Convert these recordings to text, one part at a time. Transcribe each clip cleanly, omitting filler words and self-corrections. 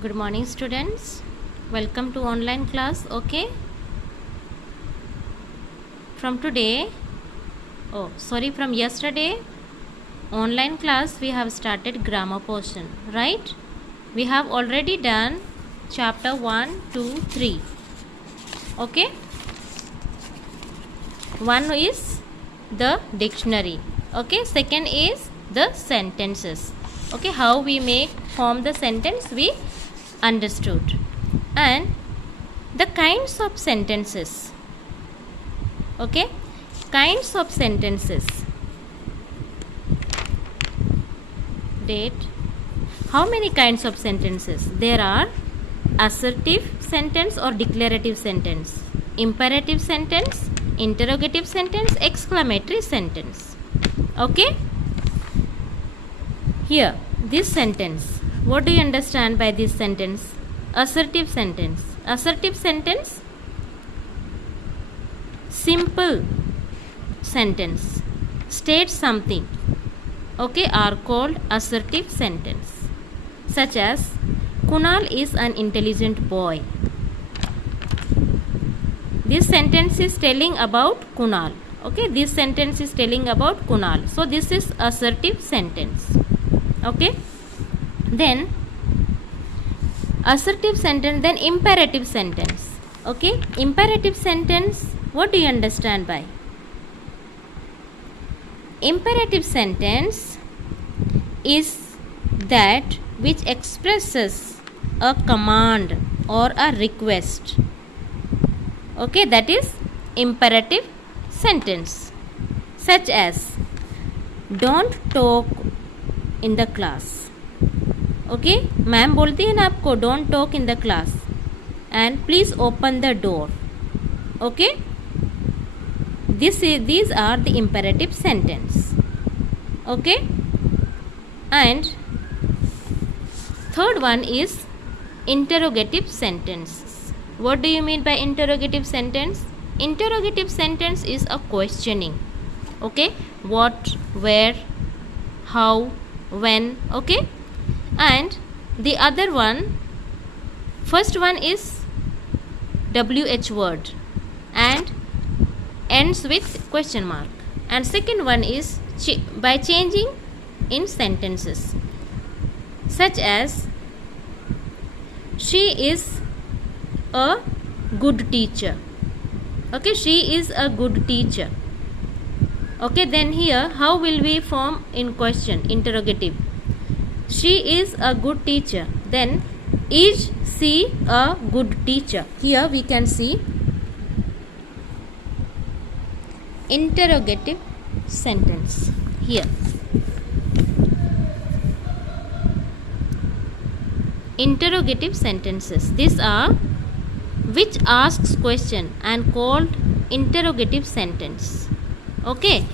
Good morning, students. Welcome to online class. Okay. From today, from yesterday, online class we have started grammar portion, right? We have already done chapter 1, 2, 3. Okay. One is the dictionary. Okay. Second is the sentences. Okay. How we form the sentence we understood. And the kinds of sentences. Okay, kinds of sentences. Date. How many kinds of sentences? There are assertive sentence or declarative sentence, imperative sentence, interrogative sentence, exclamatory sentence. Okay, here this sentence, what do you understand by this sentence? Assertive sentence. Assertive sentence, simple sentence, states something, okay, are called assertive sentence. Such as, Kunal is an intelligent boy. This sentence is telling about Kunal. Okay, this sentence is telling about Kunal. So this is assertive sentence. Okay, then assertive sentence, then imperative sentence. Okay, imperative sentence, what do you understand by? Imperative sentence is that which expresses a command or a request. Okay, that is imperative sentence. Such as, don't talk in the class. Okay, ma'am बोलती है ना आपको don't talk in the class and please open the door. Okay, these are the imperative sentence. Okay, and third one is interrogative sentences. What do you mean by interrogative sentence? Interrogative sentence is a questioning. Okay, what, where, how, when. Okay, and the other one, first one is WH word and ends with question mark, and second one is by changing in sentences, such as, she is a good teacher. Okay, she is a good teacher. Okay, then here how will we form in question, interrogative? She is a good teacher. Then, is she a good teacher? Here we can see interrogative sentence. Here, interrogative sentences. These are which asks question and called interrogative sentence. Okay,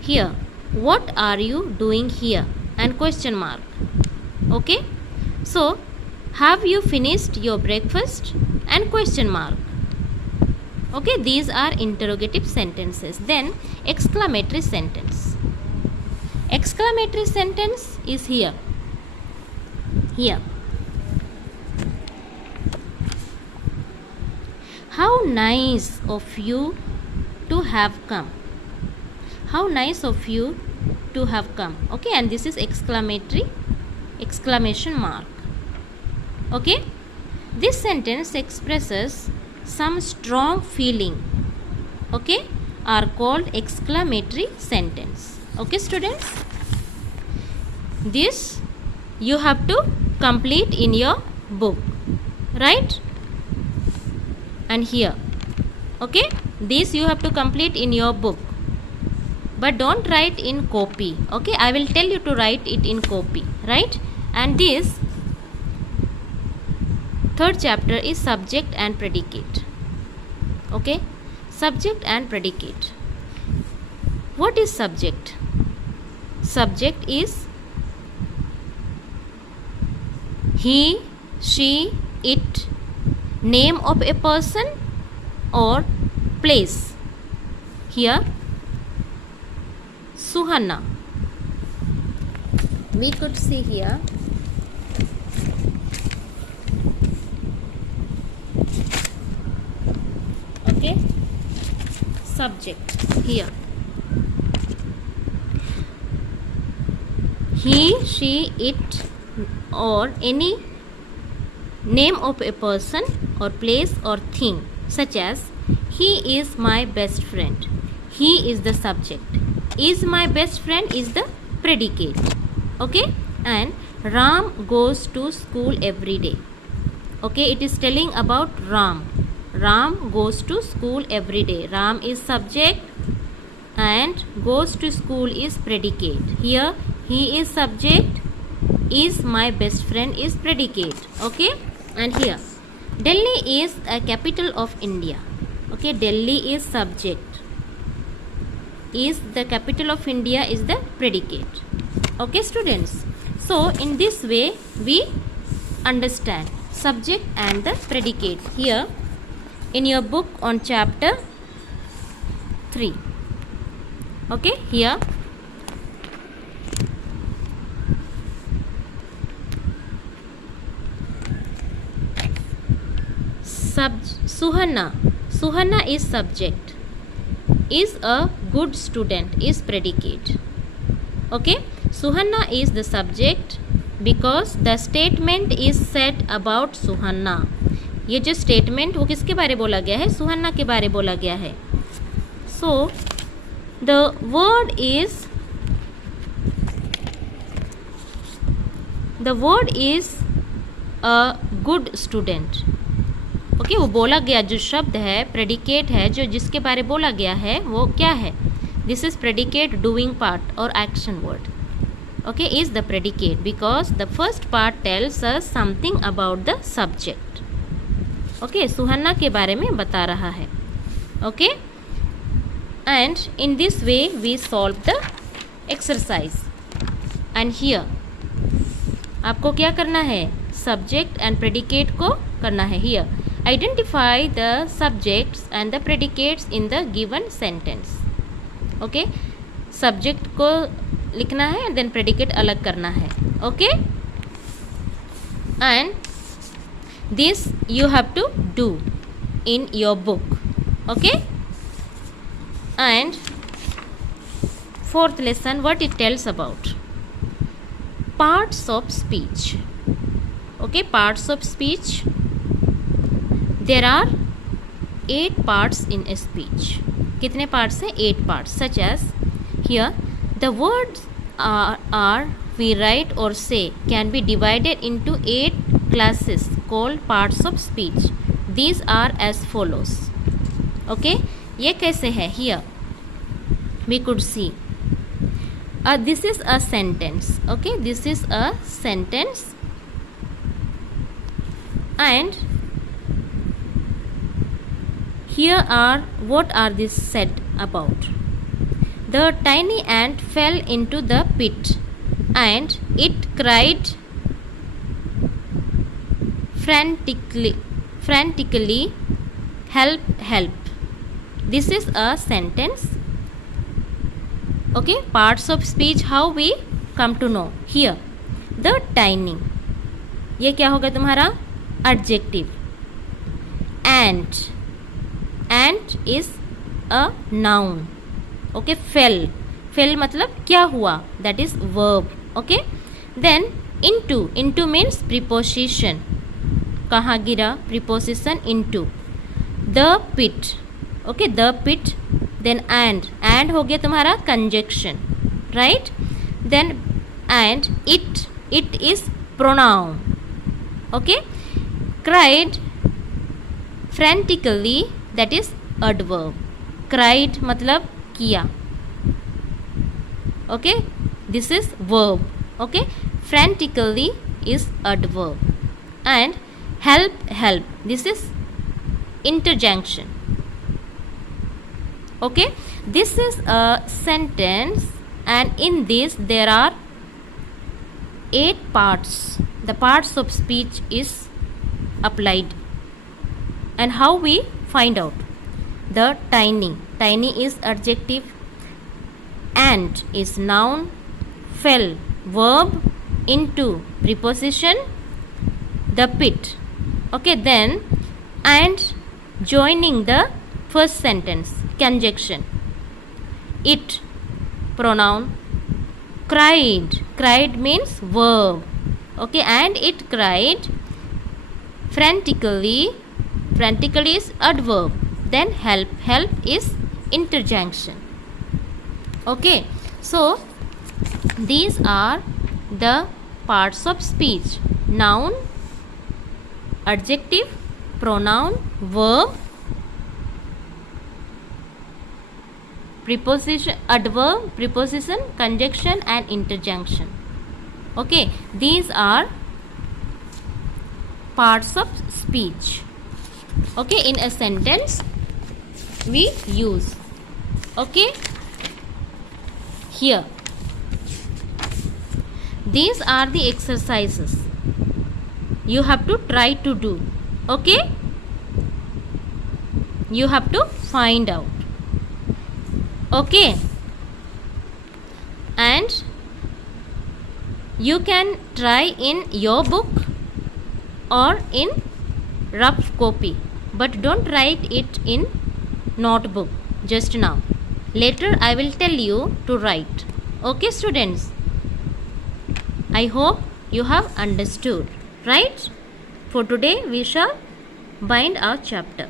here, what are you doing here? And question mark. Okay, so have you finished your breakfast? And question mark. Okay, these are interrogative sentences. Then exclamatory sentence. Exclamatory sentence is here. Here, how nice of you to have come. How nice of you to have come. Okay, and this is exclamatory, exclamation mark. Okay, this sentence expresses some strong feeling. Okay, are called exclamatory sentence. Okay, students, this you have to complete in your book, right? And here, okay, this you have to complete in your book, but don't write in copy. Okay, I will tell you to write it in copy, right? And this third chapter is subject and predicate. Okay, subject and predicate. What is subject? Subject is he, she, it, name of a person or place. Here, Suhana. We could see here subject. Here he, she, it or any name of a person or place or thing, such as he is my best friend. He is the subject, is my best friend is the predicate. Okay, and Ram goes to school every day. Okay, it is telling about Ram. Ram goes to school every day. Ram is subject and goes to school is predicate. Here he is subject, is my best friend is predicate. Okay, and here Delhi is a capital of India. Okay, Delhi is subject, is the capital of India is the predicate. Okay students, so in this way we understand subject and the predicate here in your book on chapter 3. Okay, here Suhana is subject, is a good student is predicate. Okay, Suhana is the subject because the statement is said about Suhana. ये जो statement वो किसके बारे बोला गया है, सुहाना के बारे बोला गया है. So the word is a good student. Okay, वो बोला गया जो शब्द है प्रेडिकेट है, जो जिसके बारे बोला गया है वो क्या है, this is predicate doing part और action word. Okay, is the predicate because the first part tells us something about the subject. Okay, Suhana के बारे में बता रहा है. Okay, and in this way we solve the exercise. And here आपको क्या करना है, सब्जेक्ट एंड प्रेडिकेट को करना है. Here identify the subjects and the predicates in the given sentence. Okay, subject को लिखना है and then predicate अलग करना है. Okay, and this you have to do in your book. Okay, and fourth lesson, what it tells about parts of speech. Okay, parts of speech. There are 8 parts in a speech. कितने parts हैं, 8 parts. Such as here the words are we write or say can be divided into 8 classes called parts of speech. These are as follows. Okay, ये कैसे है, here we could see this is a sentence. Okay, this is a sentence and here are what are these said about. The tiny ant fell into the pit and it cried frantically, help, help. This is a sentence. Okay, parts of speech, how we come to know. Here the tiny, ये क्या होगा तुम्हारा, adjective. Ant is a noun. Okay, fell मतलब क्या हुआ, that is verb. Okay, then into means preposition, कहाँ गिरा, preposition into. The pit. Okay, the pit. Then and हो गया तुम्हारा conjunction, right? Then and it is pronoun. Okay, cried frantically, that is adverb. Cried मतलब किया. Okay, this is verb. Okay, frantically is adverb. And help, this is interjunction. Okay, this is a sentence and in this there are 8 parts. The parts of speech is applied. And how we find out? The tiny is adjective, ant is noun, fell verb, into preposition, the pit. Okay, then and joining the first sentence, conjunction. It, pronoun. Cried. Cried means verb. Okay, and it cried frantically. Frantically is adverb. Then help. Help is interjunction. Okay, so these are the parts of speech: noun, adjective, pronoun, verb, preposition, adverb, preposition, conjunction and interjunction. Okay, these are parts of speech. Okay, in a sentence we use. Okay, here these are the exercises you have to try to do. Okay, you have to find out. Okay, and you can try in your book or in rough copy, but don't write it in notebook just now. Later I will tell you to write. Okay students, I hope you have understood, right? For today we shall bind our chapter.